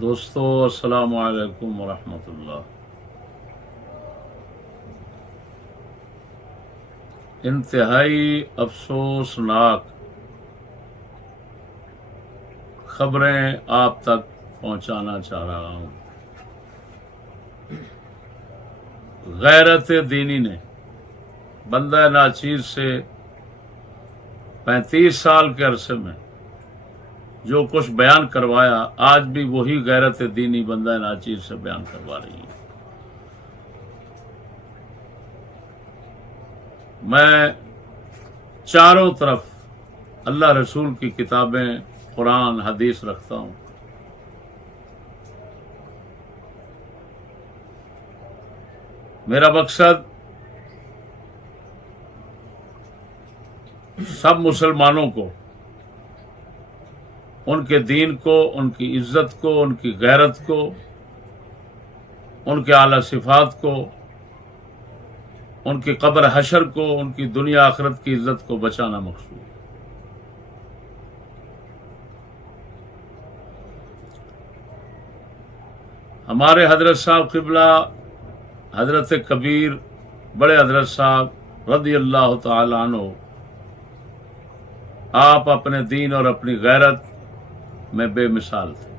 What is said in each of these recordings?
دوستو السلام علیکم ورحمۃ اللہ۔ انتہائی افسوسناک خبریں آپ تک پہنچانا چاہ رہا ہوں۔ غیرت دینی نے بندہ ناچیر سے 35 سال کے عرصے میں جو کچھ بیان کروایا، آج بھی وہی غیرت دینی بندہ ناچیر سے بیان کروا رہی ہے۔ میں چاروں طرف اللہ رسول کی کتابیں، قرآن، حدیث رکھتا ہوں۔ میرا مقصد سب مسلمانوں کو، ان کے دین کو، ان کی عزت کو، ان کی غیرت کو، ان کے اعلی صفات کو، ان کی قبر حشر کو، ان کی دنیا آخرت کی عزت کو بچانا مقصود ہے۔ ہمارے حضرت صاحب قبلہ حضرت کبیر بڑے حضرت صاحب رضی اللہ تعالی عنہ، آپ اپنے دین اور اپنی غیرت میں بے مثال تھے۔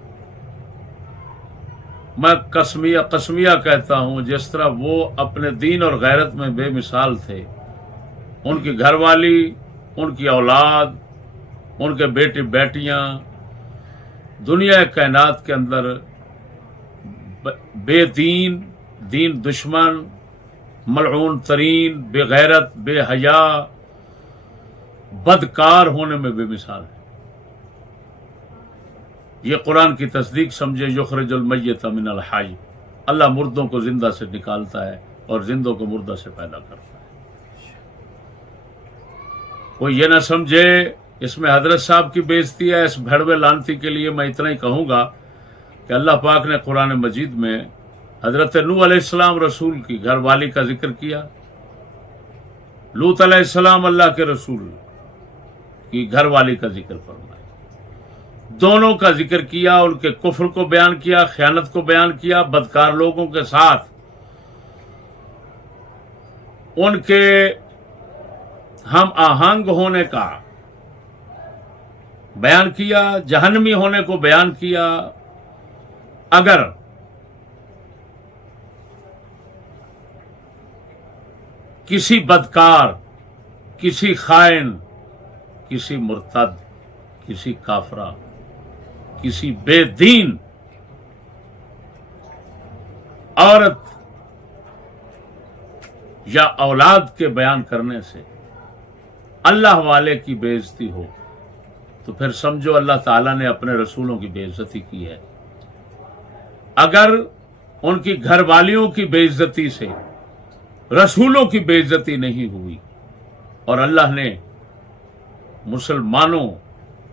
میں قسمیہ کہتا ہوں، جس طرح وہ اپنے دین اور غیرت میں بے مثال تھے، ان کی گھر والی، ان کی اولاد، ان کے بیٹے بیٹیاں دنیا کائنات کے اندر بے دین، دین دشمن، ملعون ترین، بے غیرت، بے حیا، بدکار ہونے میں بے مثال ہے۔ یہ قرآن کی تصدیق سمجھے، یخرج المیت من الحی، اللہ مردوں کو زندہ سے نکالتا ہے اور زندوں کو مردہ سے پیدا کرتا ہے۔ کوئی یہ نہ سمجھے اس میں حضرت صاحب کی بےزتی ہے۔ اس بھڑوے لانتی کے لیے میں اتنا ہی کہوں گا کہ اللہ پاک نے قرآن مجید میں حضرت نوح علیہ السلام رسول کی گھر والی کا ذکر کیا، لوط علیہ السلام اللہ کے رسول کی گھر والی کا ذکر فرمایا، دونوں کا ذکر کیا، ان کے کفر کو بیان کیا، خیانت کو بیان کیا، بدکار لوگوں کے ساتھ ان کے ہم آہنگ ہونے کا بیان کیا، جہنمی ہونے کو بیان کیا۔ اگر کسی بدکار، کسی خائن، کسی مرتد، کسی کافرہ، کسی بے دین عورت یا اولاد کے بیان کرنے سے اللہ والے کی بے عزتی ہو، تو پھر سمجھو اللہ تعالیٰ نے اپنے رسولوں کی بے عزتی کی ہے۔ اگر ان کی گھر والیوں کی بے عزتی سے رسولوں کی بے عزتی نہیں ہوئی اور اللہ نے مسلمانوں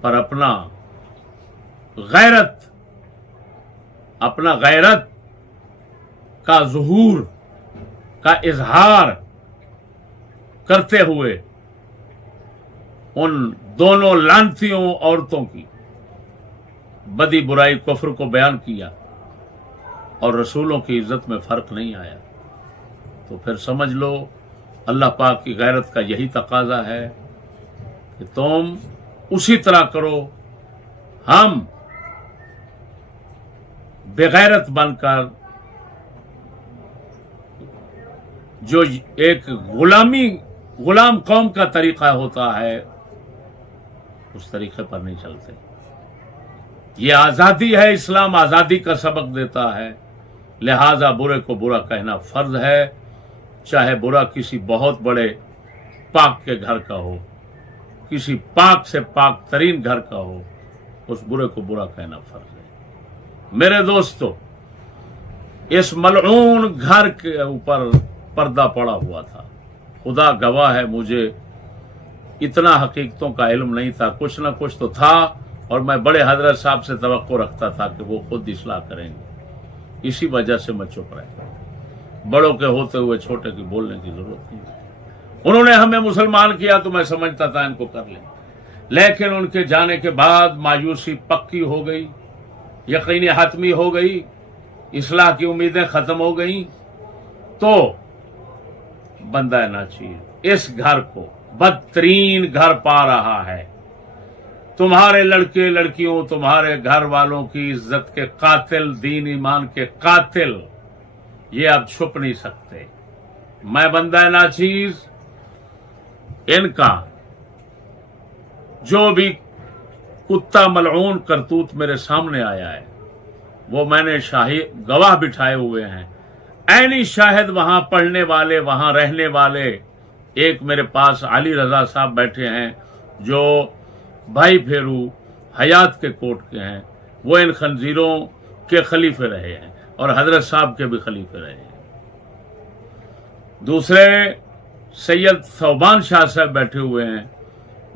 پر اپنا غیرت کا ظہور، کا اظہار کرتے ہوئے ان دونوں لعنتیوں عورتوں کی بدی برائی کفر کو بیان کیا اور رسولوں کی عزت میں فرق نہیں آیا، تو پھر سمجھ لو اللہ پاک کی غیرت کا یہی تقاضا ہے کہ تم اسی طرح کرو۔ ہم بغیرت بن کر جو ایک غلام قوم کا طریقہ ہوتا ہے، اس طریقے پر نہیں چلتے۔ یہ آزادی ہے، اسلام آزادی کا سبق دیتا ہے، لہذا برے کو برا کہنا فرض ہے، چاہے برا کسی بہت بڑے پاک کے گھر کا ہو، کسی پاک سے پاک ترین گھر کا ہو، اس برے کو برا کہنا فرض ہے۔ میرے دوستو، اس ملعون گھر کے اوپر پردہ پڑا ہوا تھا۔ خدا گواہ ہے، مجھے اتنا حقیقتوں کا علم نہیں تھا، کچھ نہ کچھ تو تھا، اور میں بڑے حضرت صاحب سے توقع رکھتا تھا کہ وہ خود اصلاح کریں گے، اسی وجہ سے میں چپ رہتا۔ بڑوں کے ہوتے ہوئے چھوٹے کی بولنے کی ضرورت نہیں۔ انہوں نے ہمیں مسلمان کیا تو میں سمجھتا تھا ان کو کر لیں، لیکن ان کے جانے کے بعد مایوسی پکی ہو گئی، यकीनी हतमी हो गई, इस्लाह की उम्मीदें खत्म हो गई, तो बंदा नाचीज इस घर को बदतरीन घर पा रहा है। तुम्हारे लड़के लड़कियों, तुम्हारे घर वालों की इज्जत के कातिल, दीन ईमान के कातिल, ये अब छुप नहीं सकते। मैं बंदा नाचीज इनका जो भी कुत्ता मलऊन करतूत मेरे सामने आया है, वो मैंने शाही गवाह बिठाए हुए हैं, ऐनी शाहिद वहां पढ़ने वाले, वहां रहने वाले। एक मेरे पास अली रजा साहब बैठे हैं जो भाई फेरू हयात के कोट के हैं, वो इन खंजीरों के खलीफे रहे हैं और हजरत साहब के भी खलीफे रहे हैं। दूसरे सैयद सौबान शाह साहब बैठे हुए हैं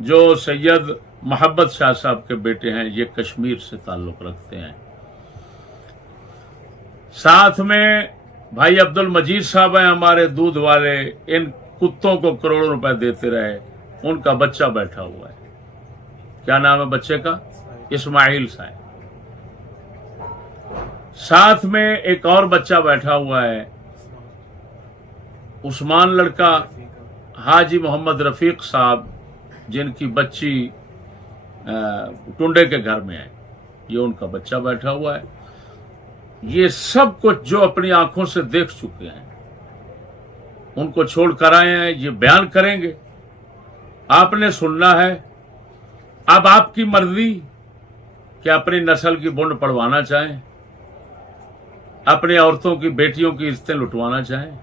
जो सैयद मोहब्बत शाह साहब के बेटे हैं, ये कश्मीर से ताल्लुक रखते हैं। साथ में भाई अब्दुल मजीद साहब हैं हमारे दूध वाले, इन कुत्तों को करोड़ों रुपए देते रहे, उनका बच्चा बैठा हुआ है। क्या नाम है बच्चे का? इस्माइल साहब। साथ में एक और बच्चा बैठा हुआ है, उस्मान लड़का, हाजी मोहम्मद रफीक साहब, जिनकी बच्ची टुंडे के घर में है, ये उनका बच्चा बैठा हुआ है। ये सब कुछ जो अपनी आंखों से देख चुके हैं, उनको छोड़ कर आए हैं, ये बयान करेंगे। आपने सुनना है। अब आपकी मर्जी कि अपनी नस्ल की बुंड पड़वाना चाहें, अपनी औरतों की, बेटियों की इज्जतें लुटवाना चाहें।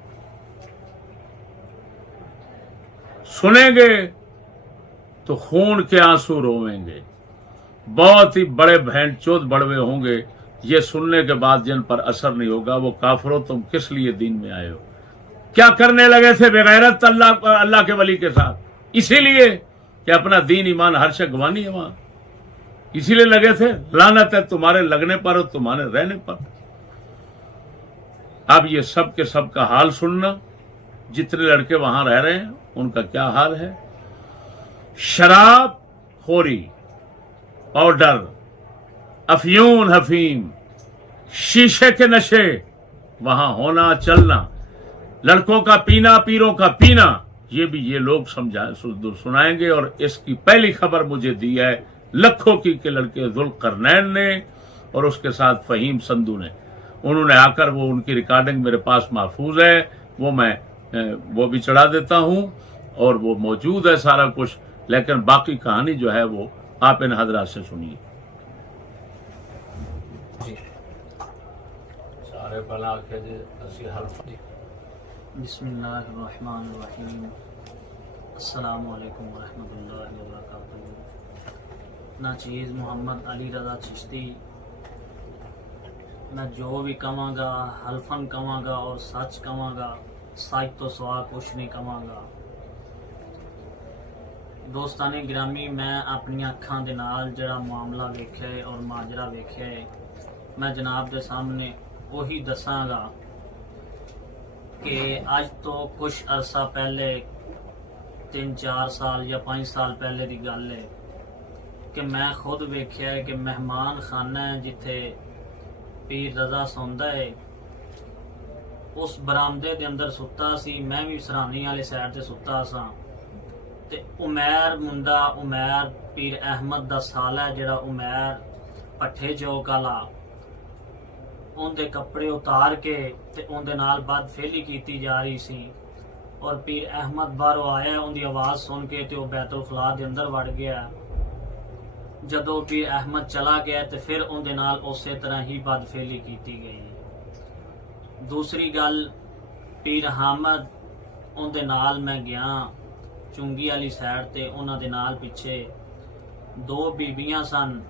सुनेंगे तो खून के आंसू रोवेंगे। बहुत ही बड़े भेंटचोद बड़वे होंगे ये सुनने के बाद, जिन पर असर नहीं होगा। वो काफिरों, तुम किस लिए दीन में आए हो? क्या करने लगे थे बेगैरत अल्लाह के वली के साथ? इसीलिए कि अपना दीन ईमान हर शय गंवानी है वहां, इसीलिए लगे थे। लानत है तुम्हारे लगने पर और तुम्हारे रहने पर। अब ये सब के सब का हाल सुनना। जितने लड़के वहां रह रहे हैं उनका क्या हाल है। शराब खोरी, पाउडर, अफयून, हफीम, शीशे के नशे वहां होना चलना, लड़कों का पीना, पीरों का पीना, ये भी ये लोग सुनाएंगे। और इसकी पहली खबर मुझे दी है लखों की के लड़के जुल्करनैन ने और उसके साथ फहीम संधू ने। उन्होंने आकर, वो उनकी रिकॉर्डिंग मेरे पास महफूज है, वो भी चढ़ा देता हूं और वो मौजूद है सारा कुछ। लेकिन बाकी कहानी जो है वो आप इन हजरात से सुनिए। सारे पला के बिस्मिल्लाहिर्रहमानिर्रहीम। अस्सलामु अलैकुम वरहमतुल्लाहि वबरकातुहू। नाचीज़ मोहम्मद अली रज़ा चिश्ती, मैं जो भी कहांगा हल्फन कहांगा और सच कहांगा, सच तो सवा कुछ नहीं कहांगा। दोस्ताने गिरामी, मैं अपनी अखां दे नाल जिहड़ा मामला वेख्या है और माजरा वेख्या है, मैं जनाब दे सामने वही दसांगा कि अज तो कुछ अरसा पहले, 3-4 साल या 5 साल पहले की गल है कि मैं खुद वेख्या है कि मेहमान खाना है जिथे पीर रजा सौंदा है, उस बरामदे दे अंदर सुता सी। मैं भी सरानी वाली साइड ते सुता सा ते उमैर मुंडा, उमैर पीर अहमद दा साला है जिहड़ा उमैर पट्ठे चौक वाला, उनके कपड़े उतार के ते उनके नाल बदफेली की जा रही सी। और पीर अहमद बाहरों आया, उनकी आवाज़ सुन के ते वो बैतुल खला दे अंदर वड़ गया। जदों पीर अहमद चला गया तो फिर उनके नाल उस तरह ही बदफेली की गई। दूसरी गल, पीर हामद उनके नाल मैं गया चुंगी वाली साइड ते, उन्हां दे नाल पिछे 2 बीबियां सन।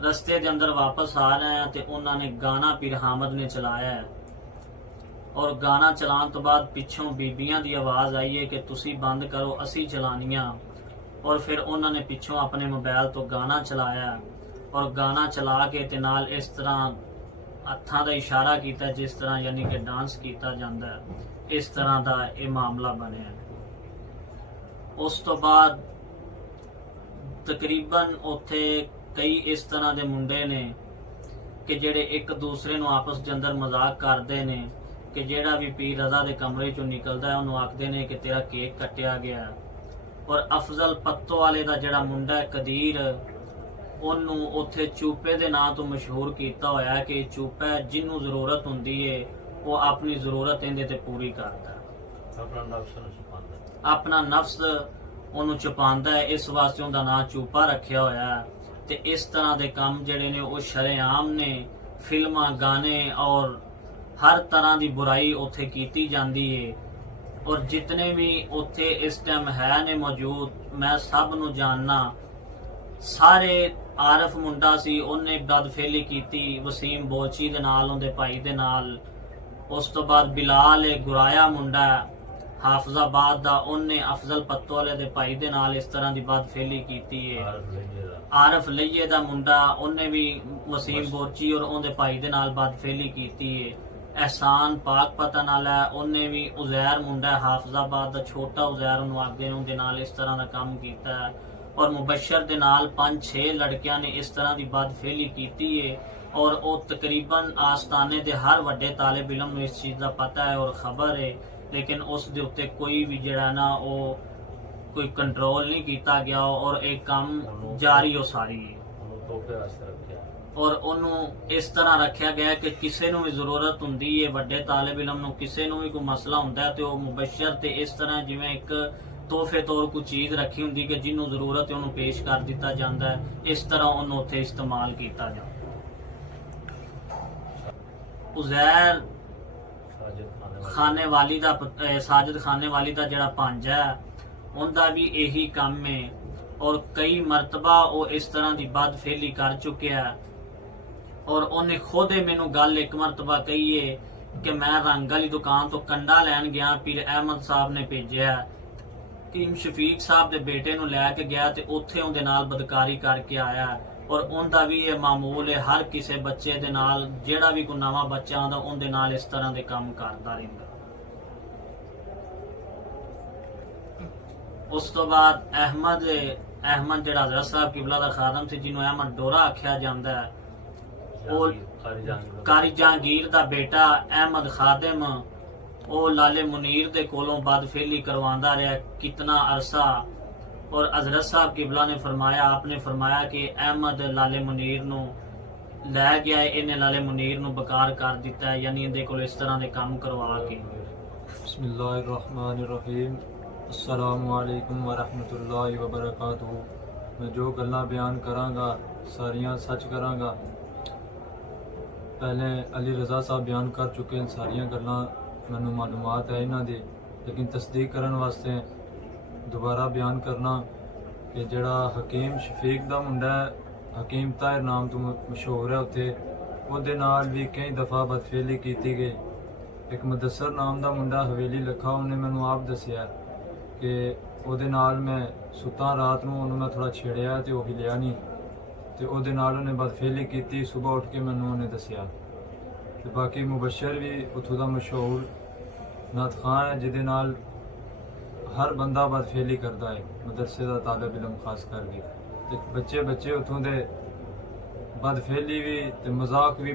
रस्ते के अंदर वापस आ रहे हैं तो उन्होंने गाना पीर हामद ने चलाया है और गाना चलाने तो बाद पिछों बीबियां की आवाज़ आई है कि तुसी बंद करो, असी चलानिया। और फिर उन्होंने पिछों अपने मोबाइल तो गाना चलाया और गाना चला के ते नाल इस तरह हत्थां दा इशारा किया जिस तरह यानी कि डांस किया जाता है, इस तरह का यह मामला बनया। उस तो बाद तकरीबन उत्थे कई इस तरह के मुंडे ने ਕਿ ਜਿਹੜੇ ਇੱਕ ਦੂਸਰੇ ਨੂੰ ਆਪਸ ਦੇ ਅੰਦਰ ਮਜ਼ਾਕ ਕਰਦੇ ਨੇ ਕਿ ਜਿਹੜਾ ਵੀ ਪੀਰ ਰਜ਼ਾ ਦੇ ਕਮਰੇ ਚੋਂ ਨਿਕਲਦਾ ਹੈ ਉਹਨੂੰ ਆਖਦੇ ਨੇ ਕਿ ਤੇਰਾ ਕੇਕ ਕੱਟਿਆ ਗਿਆ ਹੈ। ਔਰ ਅਫਜ਼ਲ ਪੱਤੋ ਵਾਲੇ ਦਾ ਜਿਹੜਾ ਮੁੰਡਾ ਹੈ ਕਦੀਰ, ਉਹਨੂੰ ਉੱਥੇ ਚੂਪੇ ਦੇ ਨਾਂ ਤੋਂ ਮਸ਼ਹੂਰ ਕੀਤਾ ਹੋਇਆ ਹੈ ਕਿ ਚੂਪਾ ਜਿਹਨੂੰ ਜ਼ਰੂਰਤ ਹੁੰਦੀ ਹੈ ਉਹ ਆਪਣੀ ਜ਼ਰੂਰਤ ਇਹਦੇ ਤੇ ਪੂਰੀ ਕਰਦਾ ਹੈ, ਆਪਣਾ ਨਫਸ ਉਹਨੂੰ ਛੁਪਾਉਂਦਾ ਹੈ, ਇਸ ਵਾਸਤੇ ਉਹਦਾ ਨਾਂ ਚੂਪਾ ਰੱਖਿਆ ਹੋਇਆ ਹੈ। ਤੇ ਇਸ ਤਰ੍ਹਾਂ ਦੇ ਕੰਮ ਜਿਹੜੇ ਨੇ ਉਹ ਸ਼ਰੇਆਮ ਨੇ, ਫਿਲਮਾਂ, ਗਾਣੇ ਔਰ ਹਰ ਤਰ੍ਹਾਂ ਦੀ ਬੁਰਾਈ ਉੱਥੇ ਕੀਤੀ ਜਾਂਦੀ ਹੈ। ਔਰ ਜਿਤਨੇ ਵੀ ਉੱਥੇ ਇਸ ਟਾਈਮ ਹੈ ਨੇ ਮੌਜੂਦ, ਮੈਂ ਸਭ ਨੂੰ ਜਾਣਨਾ। ਸਾਰੇ ਆਰਫ ਮੁੰਡਾ ਸੀ, ਉਹਨੇ ਬਦਫੇਲੀ ਕੀਤੀ ਵਸੀਮ ਬੋਚੀ ਦੇ ਨਾਲ, ਉਹਦੇ ਭਾਈ ਦੇ ਨਾਲ। ਉਸ ਤੋਂ ਬਾਅਦ ਬਿਲਾਲ ਗੁਰਾਇਆ ਮੁੰਡਾ ਹਾਫਜ਼ਾਬਾਦ ਦਾ, ਉਹਨੇ ਅਫਜ਼ਲ ਪੱਤੋ ਵਾਲੇ ਦੇ ਭਾਈ ਦੇ ਨਾਲ ਇਸ ਤਰ੍ਹਾਂ ਦੀ ਬਦਫੇਲੀ ਕੀਤੀ ਹੈ। ਆਰਫ ਲਈਏ ਦਾ ਮੁੰਡਾ, ਉਹਨੇ ਵੀ ਵਸੀਮ ਬੋਚੀ ਔਰ ਉਹਦੇ ਭਾਈ ਦੇ ਨਾਲ ਬਦਫੇਲੀ ਕੀਤੀ ਹੈ। ਅਹਿਸਾਨ ਪਾਕ ਪਤਾ ਨਾਲ ਹੈ, ਉਹਨੇ ਵੀ ਉਜ਼ੈਰ ਮੁੰਡਾ ਹਾਫਜ਼ਾਬਾਦ ਦਾ, ਛੋਟਾ ਉਜ਼ੈਰ, ਉਹਨੂੰ ਅੱਗੇ ਉਹਦੇ ਨਾਲ ਇਸ ਤਰ੍ਹਾਂ ਦਾ ਕੰਮ ਕੀਤਾ ਹੈ। ਔਰ ਮੁਬਸ਼ਰ ਦੇ ਨਾਲ 5-6 ਲੜਕਿਆਂ ਨੇ ਇਸ ਤਰ੍ਹਾਂ ਦੀ ਬਦਫੇਲੀ ਕੀਤੀ ਹੈ। ਔਰ ਉਹ ਤਕਰੀਬਨ ਆਸਤਾਨੇ ਦੇ ਹਰ ਵੱਡੇ ਤਾਲਿਬ ਇਲਮ ਨੂੰ ਇਸ ਚੀਜ਼ ਦਾ ਪਤਾ ਹੈ ਔਰ ਖਬਰ ਹੈ, ਲੇਕਿਨ ਉਸ ਦੇ ਉੱਤੇ ਕੋਈ ਵੀ ਜਿਹੜਾ ਨਾ ਉਹ ਕੋਈ ਕੰਟਰੋਲ ਨਹੀਂ ਕੀਤਾ ਗਿਆ ਔਰ ਇਹ ਕੰਮ ਜਾਰੀ ਹੋ ਸਾਰੀ ਹੈ। ਔਰ ਉਹਨੂੰ ਇਸ ਤਰ੍ਹਾਂ ਰੱਖਿਆ ਗਿਆ ਕਿ ਕਿਸੇ ਨੂੰ ਵੀ ਜ਼ਰੂਰਤ ਹੁੰਦੀ ਹੈ, ਵੱਡੇ ਤਾਲਿਬ ਇਲਮ ਨੂੰ ਕਿਸੇ ਨੂੰ ਵੀ ਕੋਈ ਮਸਲਾ ਹੁੰਦਾ ਹੈ ਤੇ ਉਹ ਮੁਬਸ਼ਰ ਤੇ ਇਸ ਤਰ੍ਹਾਂ ਜਿਵੇਂ ਇੱਕ ਤੋਹਫੇ ਤੌਰ ਕੋਈ ਚੀਜ਼ ਰੱਖੀ ਹੁੰਦੀ ਕਿ ਜਿਹਨੂੰ ਜ਼ਰੂਰਤ ਹੈ ਉਹਨੂੰ ਪੇਸ਼ ਕਰ ਦਿੱਤਾ ਜਾਂਦਾ ਹੈ, ਇਸ ਤਰ੍ਹਾਂ ਉਹਨੂੰ ਉੱਥੇ ਇਸਤੇਮਾਲ ਕੀਤਾ ਜਾਂਦਾ। ਉਜ਼ੈਰ ਖਾਨੇਵਾਲੀ ਦਾ ਸਾਜਦ ਖਾਨੇਵਾਲੀ ਦਾ ਜਿਹੜਾ ਭਾਂਜਾ ਹੈ, ਉਹਦਾ ਵੀ ਇਹੀ ਕੰਮ ਹੈ ਔਰ ਕਈ ਮਰਤਬਾ ਉਹ ਇਸ ਤਰ੍ਹਾਂ ਦੀ ਬਦਫੇਲੀ ਕਰ ਚੁੱਕਿਆ ਹੈ। ਔਰ ਉਹਨੇ ਖੁਦ ਮੈਨੂੰ ਗੱਲ ਇੱਕ ਮਰਤਬਾ ਕਹੀ ਹੈ ਕਿ ਮੈਂ ਰੰਗ ਵਾਲੀ ਦੁਕਾਨ ਤੋਂ ਕੰਡਾ ਲੈਣ ਗਿਆ, ਪੀਰ ਅਹਿਮਦ ਸਾਹਿਬ ਨੇ ਭੇਜਿਆ ਕਿ ਸ਼ਫੀਕ ਸਾਹਿਬ ਦੇ ਬੇਟੇ ਨੂੰ ਲੈ ਕੇ ਗਿਆ ਤੇ ਉੱਥੇ ਉਹਦੇ ਨਾਲ ਬਦਕਾਰੀ ਕਰਕੇ ਆਇਆ। ਔਰ ਉਹਦਾ ਵੀ ਇਹ ਮਾਮੂਲ ਹੈ, ਹਰ ਕਿਸੇ ਬੱਚੇ ਦੇ ਨਾਲ, ਜਿਹੜਾ ਵੀ ਕੋਈ ਨਵਾਂ ਬੱਚਾ ਆਉਂਦਾ ਉਹਦੇ ਨਾਲ ਇਸ ਤਰ੍ਹਾਂ ਦੇ ਕੰਮ ਕਰਦਾ ਰਹਿੰਦਾ। ਉਸ ਤੋਂ ਬਾਅਦ ਅਹਿਮਦ ਜਿਹੜਾ ਹਜ਼ਰਤ ਸਾਹਿਬ ਕਿਬਲਾ ਦਾ ਖਾਦਮ ਸੀ, ਜਿਹਨੂੰ ਅਹਿਮਦ ਡੋਰਾ ਆਖਿਆ ਜਾਂਦਾ ਹੈ, ਉਹ ਕਾਰੀ ਜਹਾਂਗੀਰ ਦਾ ਬੇਟਾ ਅਹਿਮਦ ਖਾਦਮ, ਉਹ ਲਾਲੇ ਮੁਨੀਰ ਦੇ ਕੋਲੋਂ ਬਦਫੇਲੀ ਕਰਵਾਉਂਦਾ ਰਿਹਾ ਕਿਤਨਾ ਅਰਸਾ। ਔਰ ਹਜ਼ਰਤ ਸਾਹਿਬ ਕਿਬਲਾ ਨੇ ਫਰਮਾਇਆ, ਆਪਨੇ ਫਰਮਾਇਆ ਕਿ ਅਹਿਮਦ ਲਾਲੇ ਮੁਨੀਰ ਨੂੰ ਲੈ ਗਿਆ, ਇਹਨੇ ਲਾਲੇ ਮੁਨੀਰ ਨੂੰ ਬਕਾਰ ਕਰ ਦਿੱਤਾ ਹੈ, ਯਾਨੀ ਇਹਦੇ ਕੋਲ ਇਸ ਤਰ੍ਹਾਂ ਦੇ ਕੰਮ ਕਰਵਾ ਕੇ। ਬਿਸਮਿल्लाहिर्रहमानिर्रहीम, अस्सलामु अलैकुम वरहमतुल्लाहि वबरकातुहू। मैं जो गल्लां बयान करांगा सारियां सच करांगा। पहले अली रज़ा साहब बयान कर चुके हैं, सारियां गल्लां मैनूं मालूमात है इन्हां दी, लेकिन तस्दीक करन वास्ते दोबारा बयान करना कि जिहड़ा हकीम शफीक दा मुंडा है, हकीम ताहिर नाम तो मशहूर है, उत्थे ਉਹਦੇ ਨਾਲ भी कई दफ़ा बदफेली की गई। एक मुदस्सर नाम ਦਾ ਮੁੰਡਾ ਹਵੇਲੀ ਲੱਖਾ, ਉਹਨੇ ਮੈਨੂੰ ਆਪ ਦੱਸਿਆ ਕਿ ਉਹਦੇ ਨਾਲ ਮੈਂ ਸੁੱਤਾ ਰਾਤ ਨੂੰ, ਉਹਨੂੰ ਮੈਂ ਥੋੜਾ ਛੇੜਿਆ ਤੇ ਉਹ ਹਿਲਿਆ ਨਹੀਂ ਤੇ ਉਹਦੇ ਨਾਲ ਉਹਨੇ ਬਦਫੇਲੀ ਕੀਤੀ। ਸਵੇਰ ਉੱਠ ਕੇ ਮੈਨੂੰ ਉਹਨੇ ਦੱਸਿਆ। ਤੇ ਬਾਕੀ ਮੁਬਸ਼ਰ ਵੀ ਉੱਥੋਂ ਦਾ ਮਸ਼ਹੂਰ ਨਾਤ ਖਾਨ ਹੈ, ਜਿਹਦੇ ਨਾਲ ਹਰ ਬੰਦਾ ਬਦਫੇਲੀ ਕਰਦਾ ਹੈ, ਮਦਰਸੇ ਦਾ ਤਾਲਿਬ ਇਲਮ ਖਾਸ ਕਰਕੇ। ਤੇ ਬੱਚੇ ਉੱਥੋਂ ਦੇ ਬਦਫੇਲੀ ਵੀ ਤੇ ਮਜ਼ਾਕ ਵੀ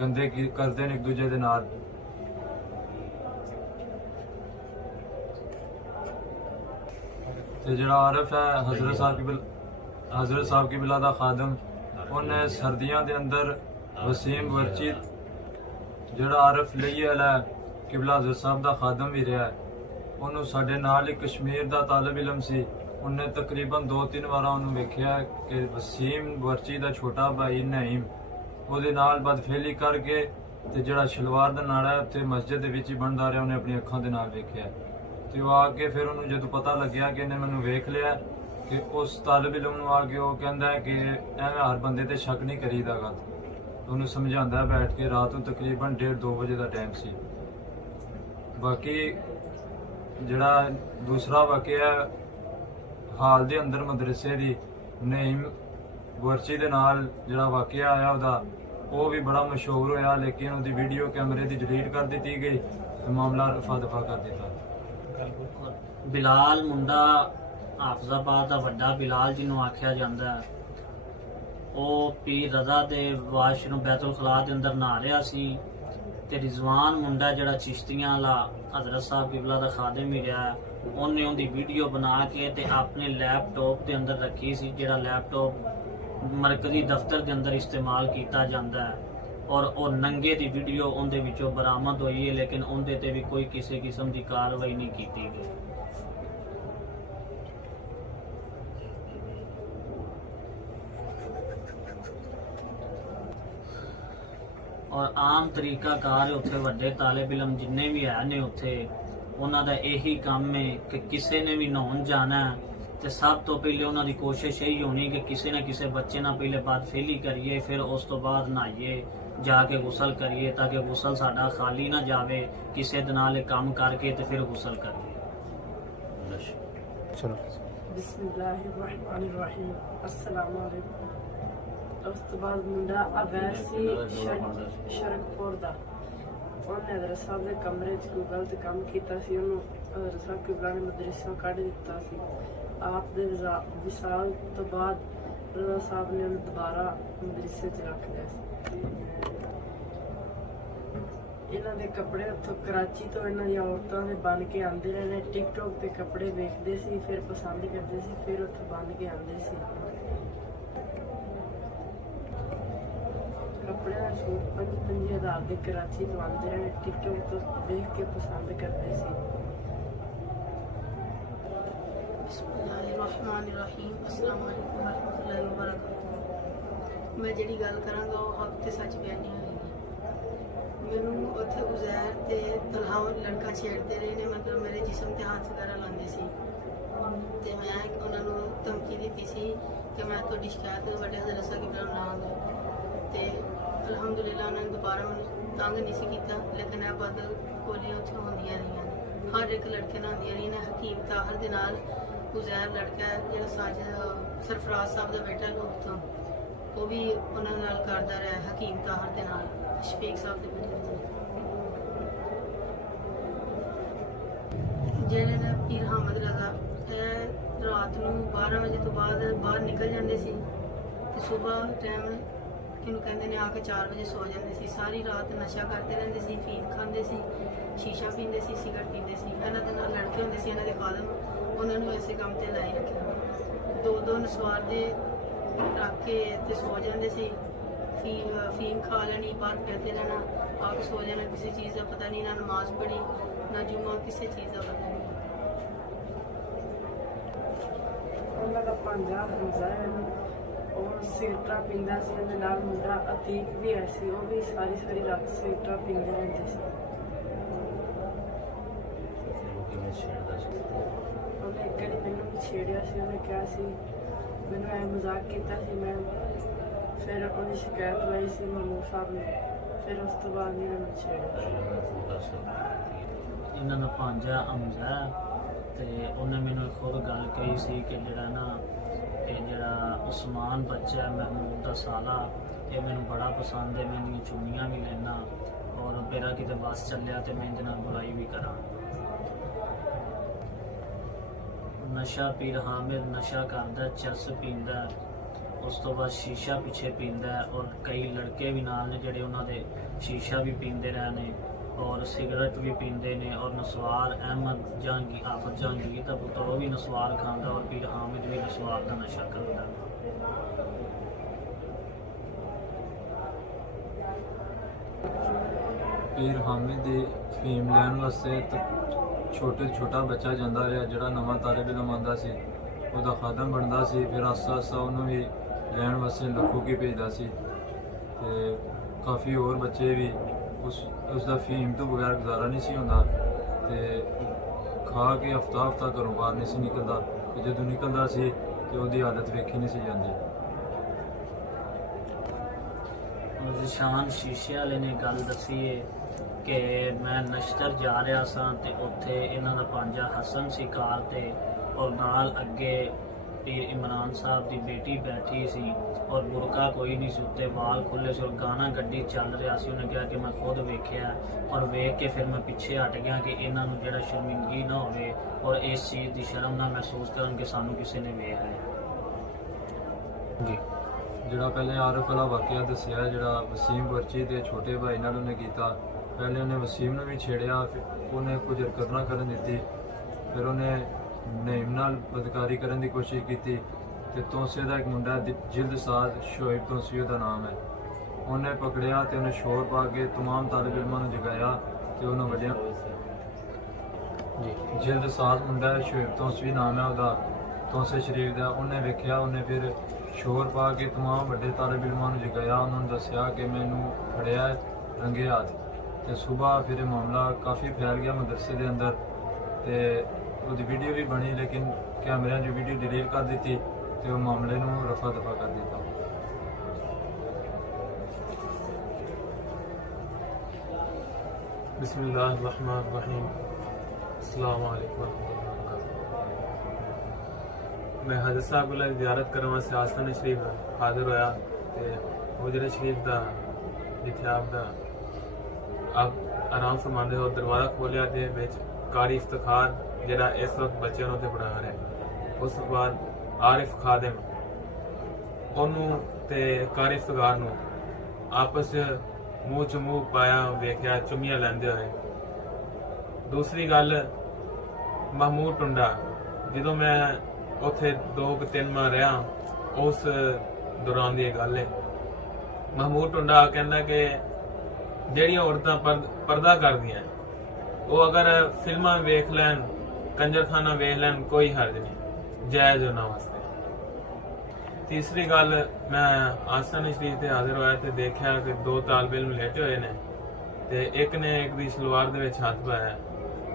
ਗੰਦੇ ਕਰਦੇ ਨੇ ਇੱਕ ਦੂਜੇ ਦੇ ਨਾਲ। ਤੇ ਜਿਹੜਾ ਆਰਫ ਹੈ ਹਜ਼ਰਤ ਸਾਹਿਬ ਕਿਬਲਾ ਦਾ ਖਾਦਮ, ਉਹਨੇ ਸਰਦੀਆਂ ਦੇ ਅੰਦਰ ਵਸੀਮ ਵਰਚੀ ਜਿਹੜਾ ਆਰਫ ਲਈ ਵਾਲਾ ਕਿਬਲਾ ਹਜ਼ਰਤ ਸਾਹਿਬ ਦਾ ਖਾਦਮ ਵੀ ਰਿਹਾ, ਉਹਨੂੰ ਸਾਡੇ ਨਾਲ ਹੀ ਕਸ਼ਮੀਰ ਦਾ ਤਾਲਿਬ ਇਲਮ ਸੀ, ਉਹਨੇ ਤਕਰੀਬਨ 2-3 ਵਾਰਾਂ ਉਹਨੂੰ ਵੇਖਿਆ ਕਿ ਵਸੀਮ ਵਰਚੀ ਦਾ ਛੋਟਾ ਭਾਈ ਨਈਮ ਉਹਦੇ ਨਾਲ ਬਦਫੇਲੀ ਕਰਕੇ ਤੇ ਜਿਹੜਾ ਸ਼ਲਵਾਰ ਦਾ ਨਾੜਾ ਹੈ ਉੱਥੇ ਮਸਜਿਦ ਦੇ ਵਿੱਚ ਹੀ ਬਣਦਾ ਰਿਹਾ, ਉਹਨੇ ਆਪਣੀ ਅੱਖਾਂ ਦੇ ਨਾਲ ਵੇਖਿਆ। ਤੇ ਉਹ ਆ ਕੇ ਫਿਰ ਉਹਨੂੰ ਜਦੋਂ ਪਤਾ ਲੱਗਿਆ ਕਿ ਇਹਨੇ ਮੈਨੂੰ ਵੇਖ ਲਿਆ, ਕਿ ਉਸ ਤਾਲਿਬ ਇਲਮ ਨੂੰ ਆ ਕੇ ਉਹ ਕਹਿੰਦਾ ਹੈ ਕਿ ਐਵੇਂ ਹਰ ਬੰਦੇ ਤੇ ਸ਼ੱਕ ਨਹੀਂ ਕਰੀਦਾਗਾ। ਉਹਨੂੰ ਸਮਝਾਉਂਦਾ ਬੈਠ ਕੇ, ਰਾਤ ਨੂੰ ਤਕਰੀਬਨ 1:30-2 ਵਜੇ ਦਾ ਟਾਈਮ ਸੀ। ਬਾਕੀ ਜਿਹੜਾ ਦੂਸਰਾ ਵਾਕਿਆ ਹਾਲ ਦੇ ਅੰਦਰ ਮਦਰਸੇ ਦੀ ਨਈਮ ਵਰਚੀ ਦੇ ਨਾਲ ਜਿਹੜਾ ਵਾਕਿਆ ਆਇਆ ਉਹਦਾ, ਉਹ ਵੀ ਬੜਾ ਮਸ਼ਹੂਰ ਹੋਇਆ, ਲੇਕਿਨ ਉਹਦੀ ਵੀਡੀਓ ਕੈਮਰੇ ਦੀ ਡਿਲੀਟ ਕਰ ਦਿੱਤੀ ਗਈ ਤੇ ਮਾਮਲਾ ਰਫਾ ਦਫਾ ਕਰ ਦਿੱਤਾ। ਬਿਲਾਲ ਮੁੰਡਾ ਹਾਫਜ਼ਾਬਾਦ ਦਾ ਵੱਡਾ ਬਿਲਾਲ ਜਿਹਨੂੰ ਆਖਿਆ ਜਾਂਦਾ ਹੈ, ਉਹ ਪੀਰ ਰਜ਼ਾ ਦੇ ਵਾਸ਼ਰੂਮ ਬੈਤੁਲ ਖਲਾ ਦੇ ਅੰਦਰ ਨਹਾ ਰਿਹਾ ਸੀ ਤੇ ਰਿਜ਼ਵਾਨ ਮੁੰਡਾ ਜਿਹੜਾ ਚਿਸ਼ਤੀਆਂ ਵਾਲਾ ਹਜ਼ਰਤ ਸਾਹਿਬ ਕਿਬਲਾ ਦਾ ਖਾਦਮ ਹੀ ਰਿਹਾ, ਉਹਨੇ ਉਹਦੀ ਵੀਡੀਓ ਬਣਾ ਕੇ ਤੇ ਆਪਣੇ ਲੈਪਟਾਪ ਦੇ ਅੰਦਰ ਰੱਖੀ ਸੀ, ਜਿਹੜਾ ਲੈਪਟਾਪ ਮਰਕਜ਼ੀ ਦਫ਼ਤਰ ਦੇ ਅੰਦਰ ਇਸਤੇਮਾਲ ਕੀਤਾ ਜਾਂਦਾ ਹੈ। ਔਰ ਉਹ ਨੰਗੇ ਦੀ ਵੀਡੀਓ ਉਹਦੇ ਵਿੱਚੋਂ ਬਰਾਮਦ ਹੋਈ ਹੈ, ਲੇਕਿਨ ਉਹਦੇ ਤੇ ਵੀ ਕੋਈ ਕਿਸੇ ਕਿਸਮ ਦੀ ਕਾਰਵਾਈ ਨਹੀਂ ਕੀਤੀ ਗਈ। ਔਰ ਆਮ ਤਰੀਕਾ ਕਾਰ ਉੱਥੇ ਵੱਡੇ ਤਾਲਿਬ ਇਲਮ ਜਿੰਨੇ ਵੀ ਹੈ ਨੇ ਉੱਥੇ, ਉਹਨਾਂ ਦਾ ਇਹੀ ਕੰਮ ਹੈ ਕਿ ਕਿਸੇ ਨੇ ਵੀ ਨਹਾਉਣ ਜਾਣਾ ਹੈ ਤੇ ਸਭ ਤੋਂ ਪਹਿਲੇ ਉਹਨਾਂ ਦੀ ਕੋਸ਼ਿਸ਼ ਇਹੀ ਹੋਣੀ ਕਿ ਕਿਸੇ ਨਾ ਕਿਸੇ ਬੱਚੇ ਨਾਲ ਪਹਿਲੇ ਬਾਅਦ ਫੇਲੀ ਕਰੀਏ, ਫਿਰ ਉਸ ਤੋਂ ਬਾਅਦ ਨਹਾਈਏ, ਜਾ ਕੇ ਗੁਸਲ ਕਰੀਏ, ਤਾਂ ਕਿ ਗੁਸਲ ਸਾਡਾ ਖਾਲੀ ਨਾ ਜਾਵੇ, ਕਿਸੇ ਦੇ ਨਾਲ ਇਹ ਕੰਮ ਕਰਕੇ ਤੇ ਫਿਰ ਗੁਸਲ ਕਰੀਏ। ਬਿਸਮਿल्लाहिर्रहमानिर्रहीम अस्सलाम वालेकुम। ਉਸ ਤੋਂ ਬਾਅਦ ਮੁੰਡਾ ਅਵੈਸੀ ਸ਼ਰਕਪੁਰ ਦਾ, ਉਹਨੇ ਹਜ਼ਰਤ ਸਾਹਿਬ ਦੇ ਕਮਰੇ 'ਚ ਕੋਈ ਗਲਤ ਕੰਮ ਕੀਤਾ ਸੀ, ਉਹਨੂੰ ਹਜ਼ਰਤ ਸਾਹਿਬ ਕਿਬਲਾ ਨੇ ਮਦਰਸੋਂ ਕੱਢ ਦਿੱਤਾ ਸੀ। ਆਪ ਦੇ ਵਿਸਾਲ ਤੋਂ ਬਾਅਦ ਰਜ਼ਾ ਸਾਹਿਬ ਨੇ ਉਹਨੂੰ ਦੁਬਾਰਾ ਮਦਰਸੇ 'ਚ ਰੱਖ ਲਿਆ ਸੀ। ਇਹਨਾਂ ਦੇ ਕੱਪੜੇ ਉੱਥੋਂ ਕਰਾਚੀ ਤੋਂ ਇਹਨਾਂ ਦੀਆਂ ਔਰਤਾਂ ਦੇ ਬਣ ਕੇ ਆਉਂਦੇ ਰਹੇ ਨੇ, ਟਿਕਟੋਕ ਤੇ ਕੱਪੜੇ ਵੇਖਦੇ ਸੀ, ਫਿਰ ਪਸੰਦ ਕਰਦੇ ਸੀ, ਫਿਰ ਉੱਥੋਂ ਬਣ ਕੇ ਆਉਂਦੇ ਸੀ। ਕੱਪੜੇ ਦਾ ਸੂਟ 5,000 ਦੇ ਕਰਾਚੀ ਤੋਂ ਆਉਂਦੇ ਰਹੇ, ਟਿਕਟੋਕ ਤੋਂ ਵੇਖ ਕੇ ਪਸੰਦ ਕਰਦੇ ਸੀ। ਬਿਸਮਿल्लाहिर्रहमानिर्रहीम अस्सलाम वालेकुम रहमतुल्लाहि व बरकातहू। मैं ਜਿਹੜੀ ਗੱਲ ਕਰਾਂਗਾ ਉਹ ਹੱਕ ਤੇ ਸੱਚ ਬਿਆਨੀ ਹੋਏਗੀ। ਮੈਨੂੰ ਉੱਥੇ ਉਜ਼ੈਰ ਤੇ ਤਲਹਾ ਲੜਕਾ ਛੇੜਦੇ ਰਹੇ ਨੇ, ਮਤਲਬ ਮੇਰੇ ਜਿਸਮ ਤੇ ਹੱਥ ਵਗੈਰਾ ਲਾਉਂਦੇ ਸੀ ਤੇ ਮੈਂ ਉਹਨਾਂ ਨੂੰ ਧਮਕੀ ਦਿੱਤੀ ਸੀ ਕਿ ਮੈਂ ਤੁਹਾਡੀ ਸ਼ਿਕਾਇਤ ਵੱਡੇ ਹਜ਼ਰਤ ਸਾਹਿਬ ਕਿਬਲਾ ਨੂੰ ਲਾਵਾਂਗਾ ਤੇ ਅਲਹਮਦੁਲਿਲਾ ਉਹਨਾਂ ਨੇ ਦੁਬਾਰਾ ਮੈਨੂੰ ਤੰਗ ਨਹੀਂ ਸੀ ਕੀਤਾ, ਲੇਕਿਨ ਇਹ ਬਦ ਕੋਲੀਆਂ ਉੱਥੇ ਹੁੰਦੀਆਂ ਰਹੀਆਂ ਨੇ, ਹਰ ਇੱਕ ਲੜਕੇ ਨਾਲ ਹੁੰਦੀਆਂ ਰਹੀਆਂ ਨੇ। ਹਕੀਮ ਤਾਹਰ ਦੇ ਨਾਲ ਉਜ਼ੈਰ ਲੜਕਾ ਹੈ ਜਿਹੜਾ ਸਾਜਿਦ ਸਰਫਰਾਜ਼ ਸਾਹਿਬ ਦਾ ਬੇਟਾ ਲੋਕ ਤੋਂ, ਉਹ ਵੀ ਉਹਨਾਂ ਨਾਲ ਕਰਦਾ ਰਿਹਾ ਹਕੀਮ ਤਾਹਰ ਦੇ ਨਾਲ, ਸ਼ਫੀਕ ਸਾਹਿਬ ਦੇ ਬੇਟੇ ਨਾਲ। ਜਿਹੜੇ ਨੇ ਪੀਰ ਹਾਮਦ ਰਜ਼ਾ, ਇਹ ਰਾਤ ਨੂੰ 12 ਵਜੇ ਤੋਂ ਬਾਅਦ ਬਾਹਰ ਨਿਕਲ ਜਾਂਦੇ ਸੀ ਤੇ ਸਵੇਰ ਟਾਈਮ ਕਿਹਨੂੰ ਕਹਿੰਦੇ ਨੇ ਆ ਕੇ 4 ਵਜੇ ਸੋ ਜਾਂਦੇ ਸੀ। ਸਾਰੀ ਰਾਤ ਨਸ਼ਾ ਕਰਦੇ ਰਹਿੰਦੇ ਸੀ, ਫੀਮ ਖਾਂਦੇ ਸੀ, ਸ਼ੀਸ਼ਾ ਪੀਂਦੇ ਸੀ, ਸਿਗਰਟ ਪੀਂਦੇ ਸੀ। ਇਹਨਾਂ ਦੇ ਨਾਲ ਲੜਕੇ ਹੁੰਦੇ ਸੀ ਇਹਨਾਂ ਦੇ ਖਾਦਮ, ਉਹਨਾਂ ਨੂੰ ਐਸੇ ਕੰਮ ਤੇ ਲਾਈ ਰੱਖਿਆ। ਦੋ ਨਸਵਾਰ ਦੇ ਰੱਖ ਕੇ ਤੇ ਸੋ ਜਾਂਦੇ ਸੀ, ਫੀਮ ਖਾ ਲੈਣੀ, ਬਾਹਰ ਫਿਰਦੇ ਰਹਿਣਾ, ਆ ਕੇ ਸੋ ਜਾਣਾ, ਕਿਸੇ ਚੀਜ਼ ਦਾ ਪਤਾ ਨਹੀਂ, ਨਾ ਨਮਾਜ਼ ਪੜ੍ਹੀ ਨਾ ਜੁਮਾ, ਕਿਸੇ ਚੀਜ਼ ਦਾ ਪਤਾ ਨਹੀਂ। ਉਹਨਾਂ ਦਾ ਭਾਂਜਾ ਹਮਜ਼ਾ ਹੈ, ਉਹ ਸਿਗਰਟਾਂ ਪੀਂਦਾ ਸੀ। ਉਹਦੇ ਨਾਲ ਮੁੰਡਾ ਅਤੀਕ ਵੀ ਹੈ ਸੀ, ਉਹ ਵੀ ਸਾਰੀ ਰਾਤ ਸਿਗਰਟਾਂ ਪੀਂਦੇ ਰਹਿੰਦੇ ਸੀ। ਉਹਨੇ ਇੱਕ ਵਾਰੀ ਮੈਨੂੰ ਵੀ ਛੇੜਿਆ ਸੀ, ਉਹਨੇ ਕਿਹਾ ਸੀ, ਮੈਨੂੰ ਐ ਮਜ਼ਾਕ ਕੀਤਾ ਸੀ ਮੈਂ, ਫਿਰ ਉਹਨੇ ਸ਼ਿਕਾਇਤ ਲਾਈ ਸੀ ਮਾਮੂ ਸਾਹਿਬ ਨੇ, ਫਿਰ ਉਸ ਤੋਂ ਬਾਅਦ ਨਹੀਂ ਮੈਨੂੰ ਛੇੜਿਆ। ਇਹਨਾਂ ਦਾ ਭਾਂਜਾ ਹਮਜ਼ਾ ਤੇ ਉਹਨੇ ਮੈਨੂੰ ਖੁਦ ਗੱਲ ਕਹੀ ਸੀ ਕਿ ਜਿਹੜਾ ਨਾ ਇਹ ਜਿਹੜਾ ਉਸਮਾਨ ਬੱਚਾ ਹੈ ਮਹਿਮੂਦ ਦਾ ਸਾਲਾ, ਇਹ ਮੈਨੂੰ ਬੜਾ ਪਸੰਦ ਹੈ, ਮੈਂ ਇਹਦੀਆਂ ਚੁੰਨੀਆਂ ਵੀ ਲੈਣਾ, ਔਰ ਮੇਰਾ ਕਿਤੇ ਬਸ ਚੱਲਿਆ ਤੇ ਮੈਂ ਇਹਦੇ ਨਾਲ ਬੁਰਾਈ ਵੀ ਕਰਾਂ। ਨਸ਼ਾ ਪੀਰ ਹਾਮਿਦ ਨਸ਼ਾ ਕਰਦਾ, ਚਰਸ ਪੀਂਦਾ, ਉਸ ਤੋਂ ਬਾਅਦ ਸ਼ੀਸ਼ਾ ਪਿੱਛੇ ਪੀਂਦਾ, ਔਰ ਕਈ ਲੜਕੇ ਵੀ ਨਾਲ ਨੇ ਜਿਹੜੇ ਉਹਨਾਂ ਦੇ ਸ਼ੀਸ਼ਾ ਵੀ ਪੀਂਦੇ ਰਹੇ ਨੇ ਔਰ ਸਿਗਰਟ ਵੀ ਪੀਂਦੇ ਨੇ। ਔਰ ਨਸਵਾਰ ਅਹਿਮਦ ਜਹਾਂਗੀਰ ਆਫਤ ਜਹਾਂਗੀਰ ਦਾ ਪੁੱਤਰ, ਉਹ ਵੀ ਨਸਵਾਰ ਖਾਂਦਾ, ਔਰ ਪੀਰ ਹਾਮਿਦ ਵੀ ਨਸਵਾਰ ਦਾ ਨਸ਼ਾ ਕਰਦਾ। ਪੀਰ ਹਾਮਿਦ ਦੀ ਫੀਮ ਲੈਣ ਵਾਸਤੇ ਛੋਟਾ ਬੱਚਾ ਜਾਂਦਾ ਰਿਹਾ, ਜਿਹੜਾ ਨਵਾਂ ਤਾਲਿਬ ਇਲਮ ਆਉਂਦਾ ਸੀ, ਉਹਦਾ ਖਾਦਮ ਬਣਦਾ ਸੀ। ਫਿਰ ਆਸਤਾ ਆਸਤਾ ਉਹਨੂੰ ਵੀ ਲੈਣ ਵਾਸਤੇ ਲੱਖੋ ਕੀ ਭੇਜਦਾ ਸੀ ਤੇ ਕਾਫੀ ਹੋਰ ਬੱਚੇ ਵੀ ਉਸ ਦਾ ਫੀਮ ਤੋਂ ਬਗੈਰ ਗੁਜ਼ਾਰਾ ਨਹੀਂ ਸੀ ਹੁੰਦਾ ਤੇ ਖਾ ਕੇ ਹਫਤਾ ਘਰੋਂ ਬਾਹਰ ਨਹੀਂ ਸੀ ਨਿਕਲਦਾ ਤੇ ਜਦੋਂ ਨਿਕਲਦਾ ਸੀ ਤੇ ਉਹਦੀ ਹਾਲਤ ਵੇਖੀ ਨਹੀਂ ਸੀ ਜਾਂਦੀ। ਨਿਸ਼ਾਨ ਸ਼ੀਸ਼ੇ ਵਾਲੇ ਨੇ ਗੱਲ ਦੱਸੀ ਹੈ ਕਿ ਮੈਂ ਨਸ਼ਤਰ ਜਾ ਰਿਹਾ ਸਾਂ ਤੇ ਉੱਥੇ ਇਹਨਾਂ ਦਾ ਭਾਂਜਾ ਹਸਨ ਸੀ ਕਾਰ ਤੇ, ਔਰ ਨਾਲ ਅੱਗੇ ਪੀਰ ਇਮਰਾਨ ਸਾਹਿਬ ਦੀ ਬੇਟੀ ਬੈਠੀ ਸੀ ਔਰ ਬੁਰਕਾ ਕੋਈ ਨਹੀਂ ਸੀ ਉੱਤੇ, ਵਾਲ ਖੁੱਲੇ ਸੀ ਔਰ ਗਾਣਾ ਗੱਡੀ ਚੱਲ ਰਿਹਾ ਸੀ। ਉਹਨੇ ਕਿਹਾ ਕਿ ਮੈਂ ਖੁਦ ਵੇਖਿਆ ਔਰ ਵੇਖ ਕੇ ਫਿਰ ਮੈਂ ਪਿੱਛੇ ਹਟ ਗਿਆ ਕਿ ਇਹਨਾਂ ਨੂੰ ਜਿਹੜਾ ਸ਼ਰਮਿੰਦਗੀ ਨਾ ਹੋਵੇ ਔਰ ਇਸ ਚੀਜ਼ ਦੀ ਸ਼ਰਮ ਨਾ ਮਹਿਸੂਸ ਕਰਨ ਕਿ ਸਾਨੂੰ ਕਿਸੇ ਨੇ ਵੇਖਿਆ ਹੈ। ਜੀ ਜਿਹੜਾ ਪਹਿਲੇ ਆਰਫ ਵਾਲਾ ਵਾਕਿਆ ਦੱਸਿਆ, ਜਿਹੜਾ ਵਸੀਮ ਵਰਚੀ ਦੇ ਛੋਟੇ ਭਾਈ ਨਾਲ ਉਹਨੇ ਕੀਤਾ। ਪਹਿਲੇ ਉਹਨੇ ਵਸੀਮ ਨੂੰ ਵੀ ਛੇੜਿਆ, ਫਿਰ ਉਹਨੇ ਕੁਝ ਹਰਕਤ ਨਾ ਕਰਨ ਦਿੱਤੀ, ਫਿਰ ਉਹਨੇ ਨਈਮ ਨਾਲ ਬਦਕਾਰੀ ਕਰਨ ਦੀ ਕੋਸ਼ਿਸ਼ ਕੀਤੀ। ਤੇ ਤੋਂਸੇ ਦਾ ਇੱਕ ਮੁੰਡਾ ਜਿਲਦ ਸਾਦ ਸ਼ੋਇਬ ਤੋਂਸੀ ਉਹਦਾ ਨਾਮ ਹੈ, ਉਹਨੇ ਪਕੜਿਆ ਤੇ ਉਹਨੇ ਸ਼ੋਰ ਪਾ ਕੇ तमाम ਤਾਲਿਬ ਇਲਮਾਂ ਨੂੰ ਜਗਾਇਆ ਤੇ ਉਹਨੂੰ ਵੱਢਿਆ। ਜਿਲਦ ਸਾਦ ਮੁੰਡਾ ਹੈ, ਸ਼ੋਇਬ ਤੋਂਸੀ ਨਾਮ ਹੈ ਉਹਦਾ, ਤੋਂਸੇ ਸ਼ਰੀਫ ਦਾ। ਉਹਨੇ ਵੇਖਿਆ, ਉਹਨੇ ਫਿਰ ਸ਼ੋਰ ਪਾ ਕੇ तमाम ਵੱਡੇ ਤਾਲਿਬ ਇਲਮਾਂ ਨੂੰ ਜਗਾਇਆ, ਉਹਨਾਂ ਨੂੰ ਦੱਸਿਆ ਕਿ ਮੈਨੂੰ ਫੜਿਆ ਰੰਗੇ ਹੱਥ। ਤੇ ਸਵੇਰ ਫਿਰ ਇਹ ਮਾਮਲਾ ਕਾਫੀ ਫੈਲ ਗਿਆ ਮਦਰਸੇ ਦੇ ਅੰਦਰ ਤੇ ਉਹਦੀ ਵੀਡੀਓ ਵੀ ਬਣੀ, ਲੇਕਿਨ ਕੈਮਰਿਆਂ 'ਚ ਵੀਡੀਓ ਡਿਲੀਟ ਕਰ ਦਿੱਤੀ ਤੇ ਉਹ ਮਾਮਲੇ ਨੂੰ ਰਫਾ ਦਫਾ ਕਰ ਦਿੱਤਾ। बिस्मिल्लाहिर्रहमानिर्रहीम। अस्सलाम वालेकुम वरहमतुल्लाहि वबरकातुहू। मैं हज़रत साहब कोल ज़ियारत करन वास्ते आस्थान शरीफ हाज़िर होया ते हुजरे शरीफ दा जिथे आप आराम फरमांदे हो दरवाज़ा खोलिया ते विच कारी इफ्तिखार जिहड़ा इस वक्त बच्चों नूं ते पढ़ा रहा है, उस तो बाद आरिफ खादिम ओनू ते कारी इफ्तिखार नूं आपस मूँह च मूँह पाया वेख्या चुम्मियां लैंदे होए। दूसरी गल महमूद टुंडा, जदों मैं उत्थे 2-3 माह रहा उस दौरान दी गल है। महमूद टुंडा कहंदा कि ਜਿਹੜੀਆਂ औरतां पर्दा करदियां वो अगर फिल्मां वेख लैन, कंजरखाना वेख लैन, कोई हर्ज नहीं, जायज़ उन्हां वास्ते। तीसरी गल, मैं आस्थान शरीफ ते हाजिर होया ते देखा कि 2 तालिब इल्म लेटे हुए ने ते एक ने एक दी सलवार दे विच हत्थ पाया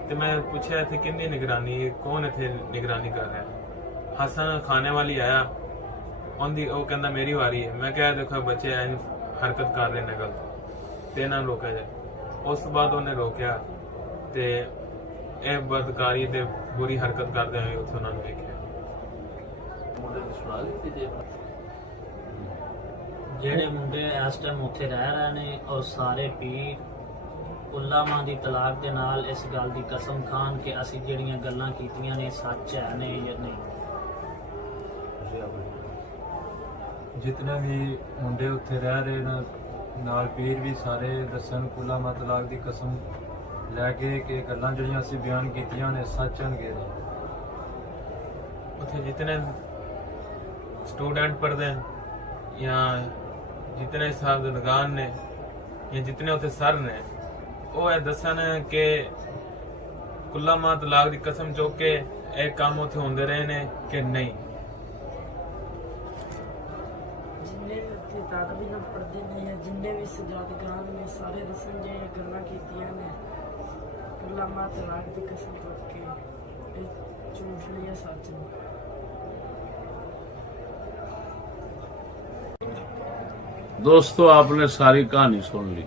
ते मैं पूछया इत्थे किन्नी निगरानी, कौन इत्थे निगरानी कर रहा है? हसन खाने वाली आया, उनदी वो कहंदा मेरी वारी है। मैं कहा देखो बच्चे हरकत कर रहे ने गलत ते इन्हां नूं रोका जाए। उस तो बाद उन्हें रोकया ते ਇਹ ਬਦਕਾਰੀ ਤੇ ਬੁਰੀ ਹਰਕਤ ਕਰਦੇ ਹੋਏ ਉੱਥੇ ਉਹਨਾਂ ਨੂੰ ਵੇਖਿਆ। ਜਿਹੜੇ ਮੁੰਡੇ ਇਸ ਟਾਈਮ ਉੱਥੇ ਰਹਿ ਰਹੇ ਨੇ ਔਰ ਸਾਰੇ ਪੀਰ ਉਲਾਮਾ ਦੀ ਤਲਾਕ ਦੇ ਨਾਲ ਇਸ ਗੱਲ ਦੀ ਕਸਮ ਖਾਣ ਕਿ ਅਸੀਂ ਜਿਹੜੀਆਂ ਗੱਲਾਂ ਕੀਤੀਆਂ ਨੇ ਸੱਚ ਹੈ ਨੇ ਜਾਂ ਨਹੀਂ। ਜਿਤਨੇ ਵੀ ਮੁੰਡੇ ਉੱਥੇ ਰਹਿ ਰਹੇ ਨੇ ਨਾਲ ਪੀਰ ਵੀ ਸਾਰੇ ਦੱਸਣ ਉਲਾਮਾ ਤਲਾਕ ਦੀ ਕਸਮ ਲੈ ਕੇ ਕਿ ਗੱਲਾਂ ਜਿਹੜੀਆਂ ਅਸੀਂ ਬਿਆਨ ਕੀਤੀਆਂ ਨੇ ਸੱਚ ਹੋਣਗੇ। ਉੱਥੇ ਜਿਤਨੇ स्टूडेंट पढ़ते हैं या जितने साहबजादगान ने या जितने उत्थे सर ने वो दसन कि कुल्लामा तलाक की कसम चुक के एक काम उत्थे होंदे रहे ने कि नहीं। जिन्ने भी उत्थे तालिब इल्म पढ़दे ने या जिन्ने भी सजादगान ने सारे दसन जे गल्लां कीतियां ने कुल्लामा तलाक की कसम चुक के झूठ नहीं है सच नहीं। दोस्तों आपने सारी कहानी सुन ली,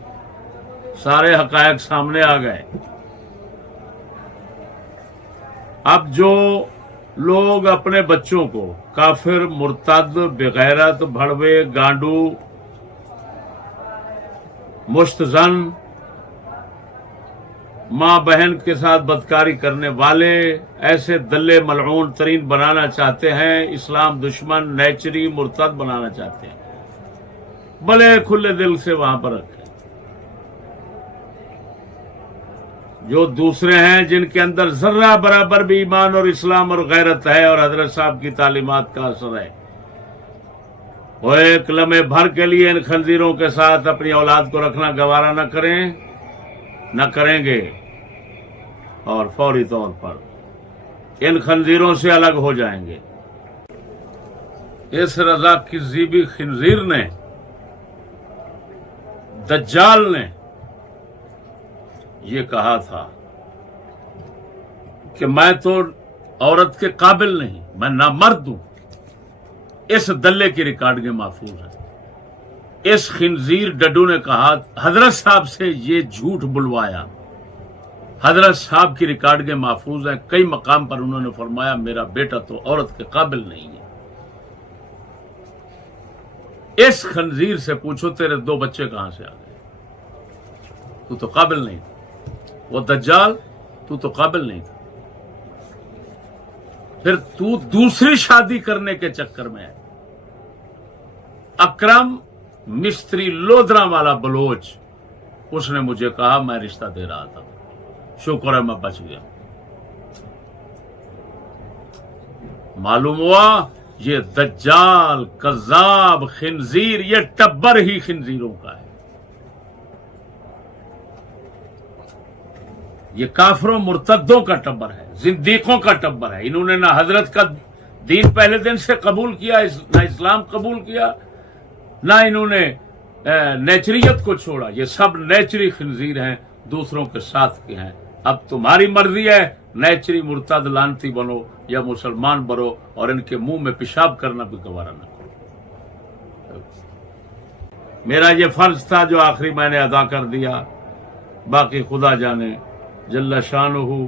सारे हकायक सामने आ गए। अब जो लोग अपने बच्चों को काफिर, मुर्तद, बेगैरत, भड़वे, गांडू, मुश्तजन, माँ बहन के साथ बदकारी करने वाले ऐसे दल्ले मलऊन तरीन बनाना चाहते हैं, इस्लाम दुश्मन, नेचरी, मुर्तद बनाना चाहते हैं, बड़े खुले दिल से वहां पर रखें। जो दूसरे हैं जिनके अंदर जर्रा बराबर भी ईमान और इस्लाम और गैरत है और हजरत साहब की तालीमात का असर है, वो एक लम्हे भर के लिए इन खंजीरों के साथ अपनी औलाद को रखना गवारा न करें, न करेंगे और फौरी तौर पर इन खंजीरों से अलग हो जाएंगे। इस रजा की जीबी खंजीर ने, दज्जाल ने ये कहा था कि मैं तो औरत के काबिल नहीं, मैं नामर्द हूं। इस दल्ले की रिकॉर्डिंग महफूज है। इस खिंजीर डड्डू ने कहा, हजरत साहब से ये झूठ बुलवाया। हजरत साहब की रिकॉर्डिंग महफूज है। कई मकाम पर उन्होंने फरमाया मेरा बेटा तो औरत के काबिल नहीं है। इस खंजीर से पूछो तेरे 2 बच्चे कहां से आ गए? तू तो काबिल नहीं था। वो दज्जाल, तू तो काबिल नहीं था, फिर तू दूसरी शादी करने के चक्कर में है। अकरम मिस्त्री लोधरा वाला बलोच, उसने मुझे कहा, मैं रिश्ता दे रहा था, शुक्र है मैं बच गया। मालूम हुआ ये दज्जाल, कज़्ज़ाब, खिंजीर, ये टब्बर ही खिंजीरों का है। ये काफरों मुर्तद्दों का टब्बर है, जिंदीकों का टब्बर है। इन्होंने ना हजरत का दीन पहले दिन से कबूल किया, ना इस्लाम कबूल किया, ना इन्होंने नेचरियत को छोड़ा। ये सब नेचरी खिंजीर हैं, दूसरों के साथ के हैं। अब तुम्हारी मर्जी है, नेचरी मुर्तद लानती बनो या मुसलमान बनो, और इनके मुंह में पेशाब करना भी गवारा न करो। मेरा ये फर्ज था जो आखिरी मैंने अदा कर दिया, बाकी खुदा जाने, जल्ला शानुहु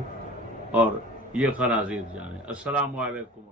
और ये खनाज़ीर जाने। अस्सलामु अलैकुम।